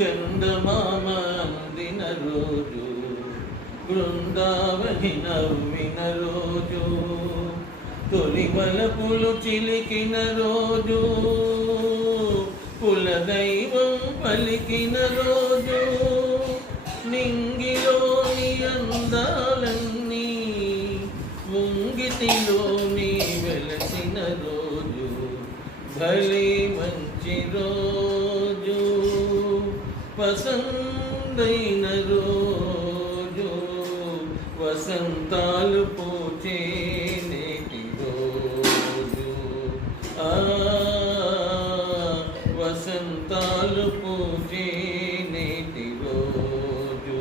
చందమామ అందిన రోజు, బృందావని నవ్విన రోజు, తొలి వలపులు చిలికిన రోజు, కులదైవం పలికిన రోజు, నింగిలోని అందాలన్నీ ముంగిటిలోని వెలసిన రోజు, భలే మంచి రోజు, పసందైన రోజు, వసంతాలు పూచే నేటి రోజు, వసంతాలు పూచే నేటి రోజు,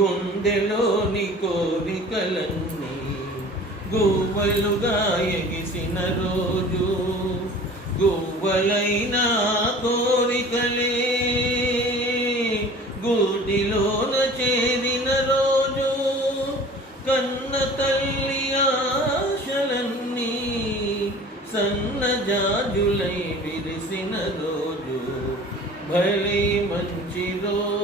గుండెలోని కోరికలన్నీ గువ్వలుగా ఎగిసిన రోజు, గువ్వలైన కోరికలే గూటిలోన చేరిన రోజు, కన్న తల్లి ఆశలన్నీ సన్నజాజులై విరిసిన రోజు, భలే మంచి రోజు.